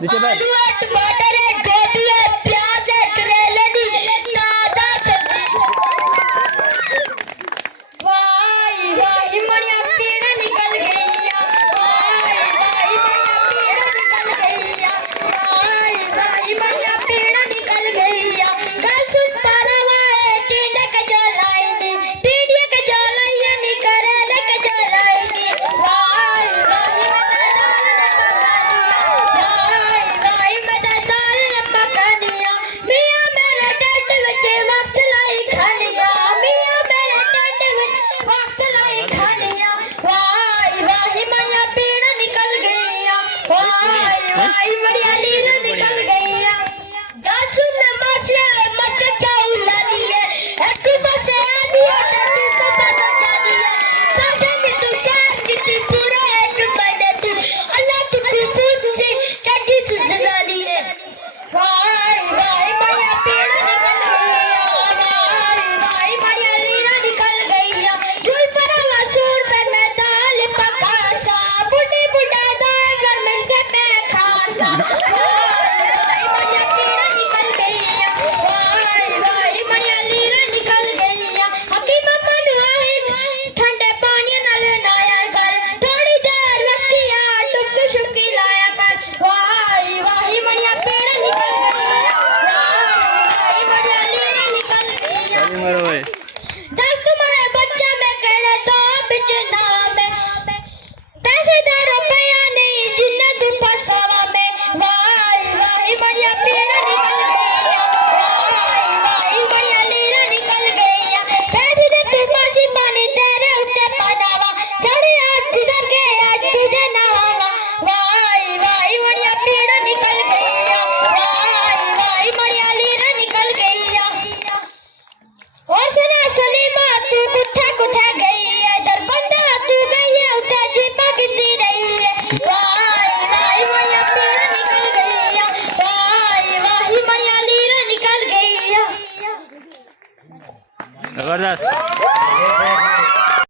नीचे बैठ। आलू है, टमाटर है, गोभी है, प्याज है, करेले दी ताजा सब्जी। वाई वाई मरिया पेड़ निकल गईया, वाई वाई मरिया पेड़ निकल गईया, वाई वाई मरिया पेड़ निकल गईया। कल सुतारा वाए टिंडे के जो लाई दी, टिंडे के जो लाइया नी करेले के जो लाई दी। वाई वाई मैं दाल पका दिया, मियां मेरे टेंट विच वक्त लाई खानिया, मियां मेरे टेंट विच वक्त लाई खानिया। वाई वाई मरिया पेड़ निकल गईया, वाई वाई मरिया नीर निकल गईया। गल सुन मासिया मत क्या उलानी है, एक पासे आनी है तो दूसरे पासे जानी है। पैसे की तू शहर की थी पूरा एक महीने तू, अल्लाह की तू पूछ सी कैसी तू जनानी है। वाई वाई मरिया पेड़ निकल गईया, वाई वाई मरिया नीर निकल गईया। झूल पर मसूर पे मैं दाल पका सा, बुढ़ी बुढ़ा दाल घर में के मैं खा सा। वाई मरिया पेड़ निकल गईया, वाई वाई मरिया नीर निकल गईया। हकीम मन वाहिद ठंडे पानी नाल नाया कर, थोड़ी देर रखिया टुक शुकी लाया कर। वाई वाई मरिया पेड़ निकल गईया, वाई मरिया नीर निकल गईया। अरे मरो भाई। दस तुम्हारे बच्चा में कहने तो बिच नाम है, पैसे दे रुपया नहीं जिन्ने तू फसावा में। वाई वाई मरिया पेड़ निकल गईया, वाई वाई मरिया लीरा निकल गईया। पैसे दे तू मासी पानी तेरे उत्ते पानावा, चढ़े आज गुजर के आज तुझे नहावा। वाई वाई मरिया पेड़ निकल गईया, वाई वाई मरिया लीरा निकल गईया। और सुना सलीमा तू कुठे गई है, दरबंदा तू गई है उठा जीपा गिनती रही है। वाई वाई मरिया पेड़ निकल गई है, वाई वाई मरिया लीरा निकल गई है। जबरदस्त।